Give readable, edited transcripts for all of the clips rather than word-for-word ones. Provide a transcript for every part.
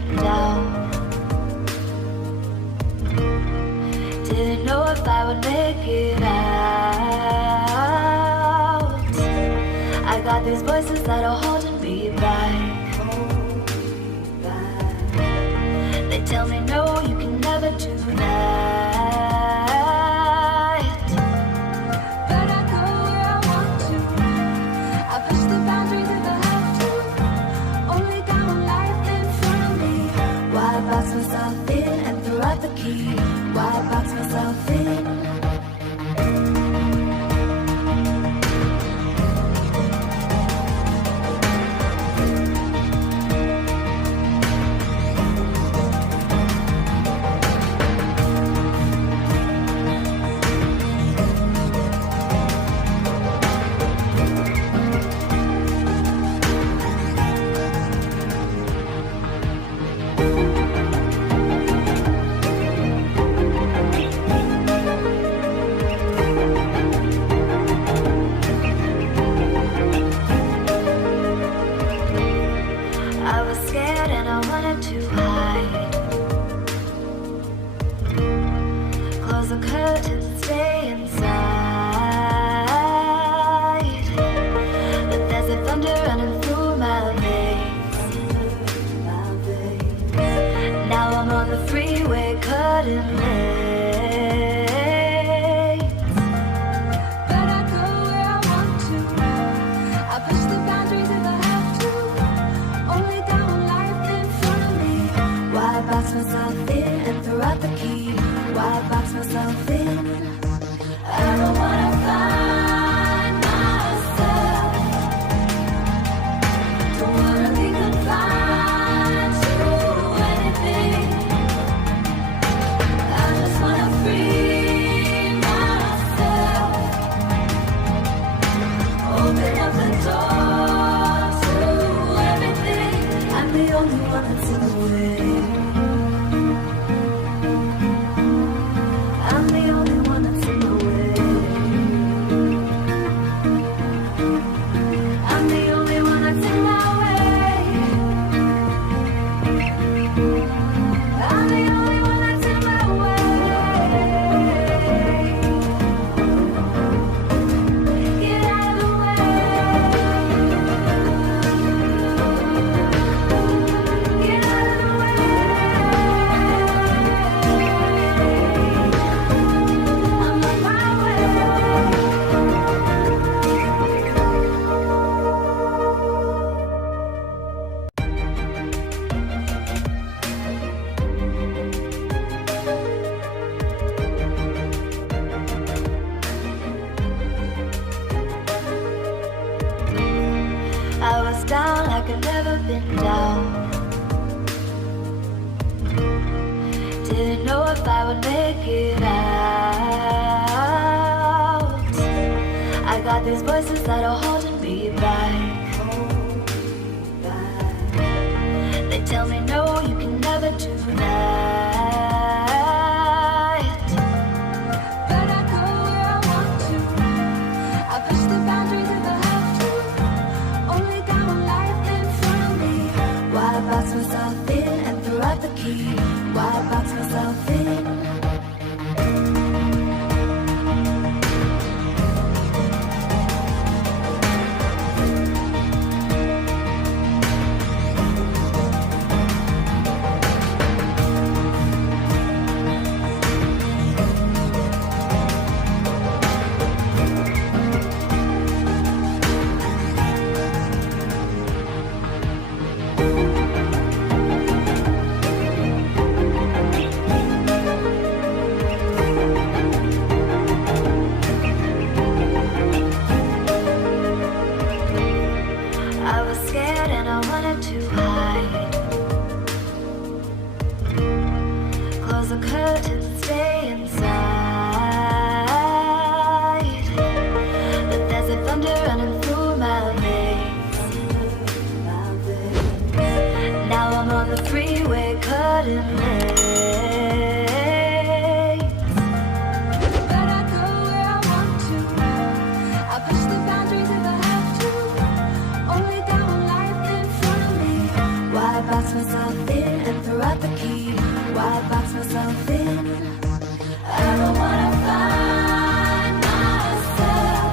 been down. Didn't know if I would make it out. I got these voices that are holding me back. They tell me no, you can never do that. But I go where I want to. I push the boundaries if I have to. Only got one life in front of me. Why box myself in and throw out the key? Why box myself in? I was scared and I wanted to hide. Close the curtains, stay inside. But there's a thunder running through my veins. Now I'm on the freeway cutting lanes. But I go where I want to. I push the boundaries if I have to. Only got one life in front of me. Why box myself in and throw out the key? Why box myself in? I don't wanna find myself. Don't wanna be confined to anything. I just wanna free myself. Open up the door to everything. I'm the only one that's in the way. I'm the only one that's in the way. I'm the only one that's in my way. I'm the only one that's in my way. Get out of the way. Get out of the way. I'm on my way. I was down like I'd never been down. Didn't know if I would make it out. I got these voices that are holding me back. They tell me no, you can never do that. But I go where I want to. I push the boundaries if I have to. Only got one life in front of me. Why box myself in and throw out the key? Why box myself in? I was scared and I wanted to hide. Close the curtains, stay inside. But there's a thunder running through my veins. Now I'm on the freeway cutting lanes. But I go where I want to. I push the boundaries if I have to. Only got one life in front of me. Why box myself in and throw out the key? Why box myself in? I don't wanna find myself.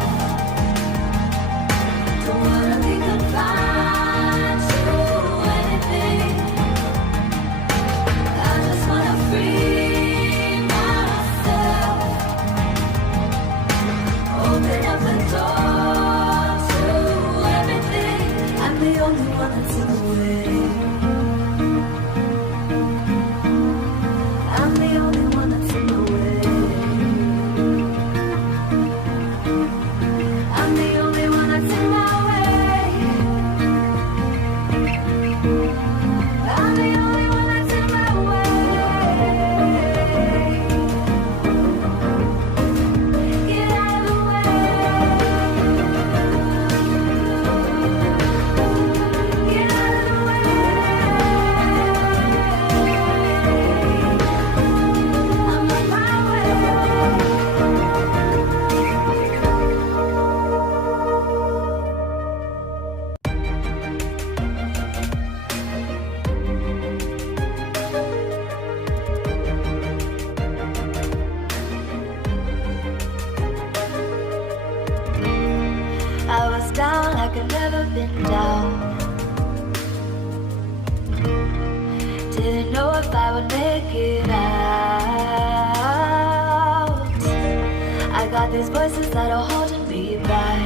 Don't wanna be confined to anything. I just wanna free myself. Open up the door to everything. I'm the only one that's in the way. I'm the only one that's in the way. I'm the only one that's in my way. I'm the only one that's in my way. Get out of the way. Get out of the way. I'm on my way. I was down like I'd never been down. Didn't know if I would make it out. I got these voices that are holding me back.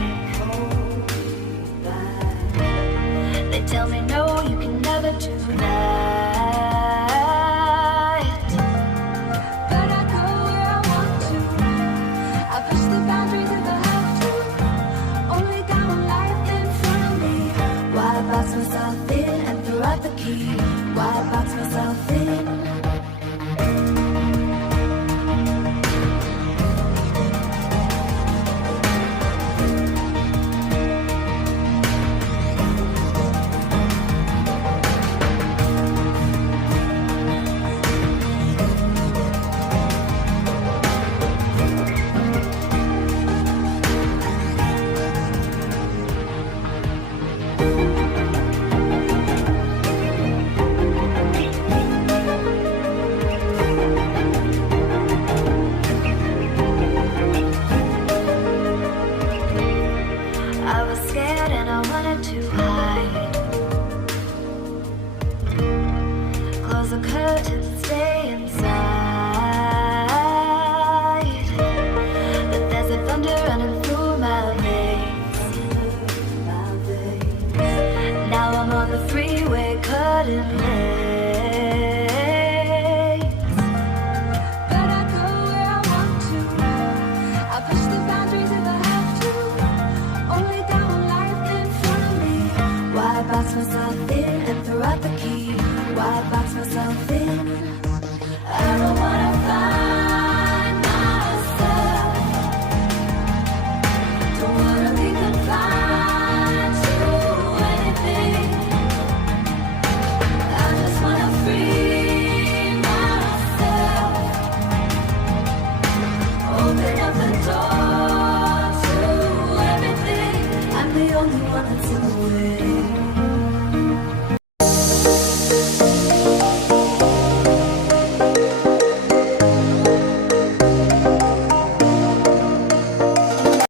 They tell me no, you can never do that. But I go where I want to. I push the boundaries if I have to. Only got one life in front of me. Why box myself in and throw out the key? Why box myself in? I was scared and I wanted to hide. Close the curtains and stay inside. But there's a thunder running through my veins. Now I'm on the freeway cutting lanes. But I go where I want to. I push the boundaries if I have to. Only got one life in front of me. Why box myself in and throw out the key? Why box myself in?